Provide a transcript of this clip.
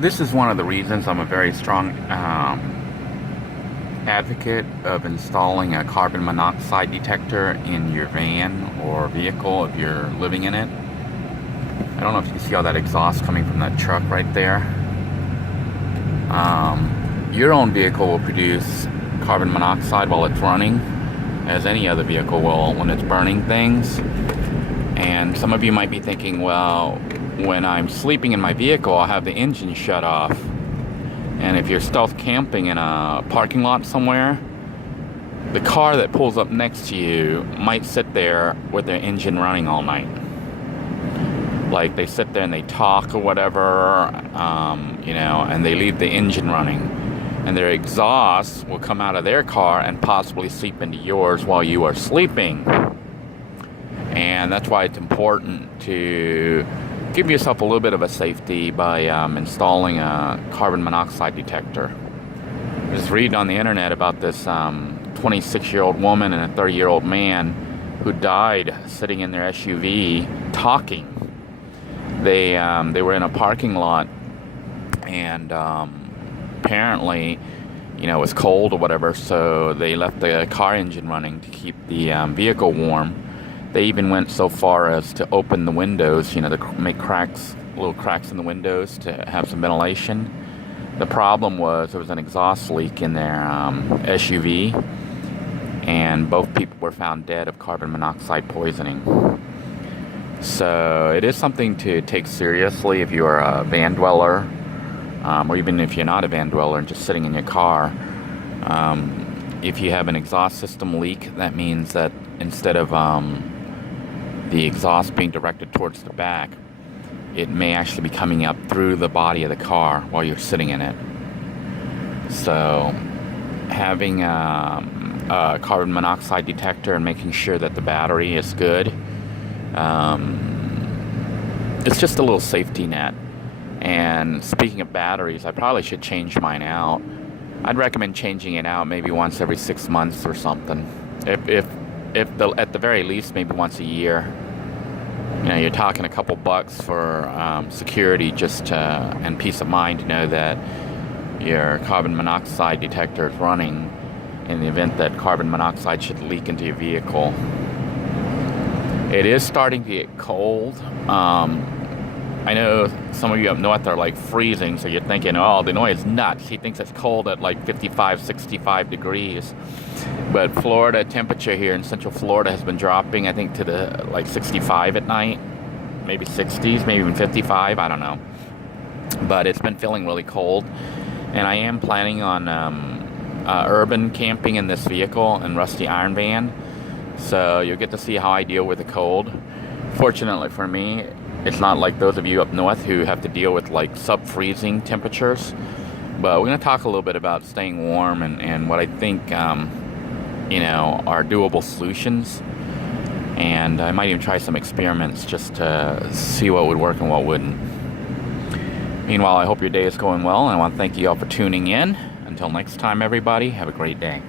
This is one of the reasons I'm a very strong advocate of installing a carbon monoxide detector in your van or vehicle if you're living in it. I don't know if you can see all that exhaust coming from that truck right there. Your own vehicle will produce carbon monoxide while it's running, as any other vehicle will when it's burning things. And some of you might be thinking, well, when I'm sleeping in my vehicle, I'll have the engine shut off. And if you're stealth camping in a parking lot somewhere, the car that pulls up next to you might sit there with their engine running all night. Like they sit there and they talk or whatever, and they leave the engine running. And their exhaust will come out of their car and possibly seep into yours while you are sleeping. And that's why it's important to give yourself a little bit of a safety by installing a carbon monoxide detector. I was reading on the internet about this 26-year-old woman and a 30-year-old man who died sitting in their SUV talking. They were in a parking lot, and apparently, it was cold or whatever, so they left the car engine running to keep the vehicle warm. They even went so far as to open the windows, to make little cracks in the windows to have some ventilation. The problem was there was an exhaust leak in their SUV, and both people were found dead of carbon monoxide poisoning. So it is something to take seriously if you are a van dweller, or even if you're not a van dweller and just sitting in your car. If you have an exhaust system leak, that means that instead of the exhaust being directed towards the back, it may actually be coming up through the body of the car while you're sitting in it. So having a carbon monoxide detector and making sure that the battery is good, it's just a little safety net. And speaking of batteries, I probably should change mine out. I'd recommend changing it out maybe once every 6 months or something. At the very least, maybe once a year. You're talking a couple bucks for security and peace of mind to know that your carbon monoxide detector is running in the event that carbon monoxide should leak into your vehicle. It is starting to get cold. I know some of you up north are like freezing, so you're thinking, oh, Denoy is nuts. He thinks it's cold at like 55, 65 degrees. But Florida temperature here in Central Florida has been dropping, I think, to the like 65 at night. Maybe 60s, maybe even 55, I don't know. But it's been feeling really cold. And I am planning on urban camping in this vehicle and rusty iron van. So you'll get to see how I deal with the cold. Fortunately for me, it's not like those of you up north who have to deal with like sub-freezing temperatures. But we're going to talk a little bit about staying warm and what I think, are doable solutions. And I might even try some experiments just to see what would work and what wouldn't. Meanwhile, I hope your day is going well, and I want to thank you all for tuning in. Until next time, everybody, have a great day.